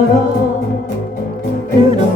You know.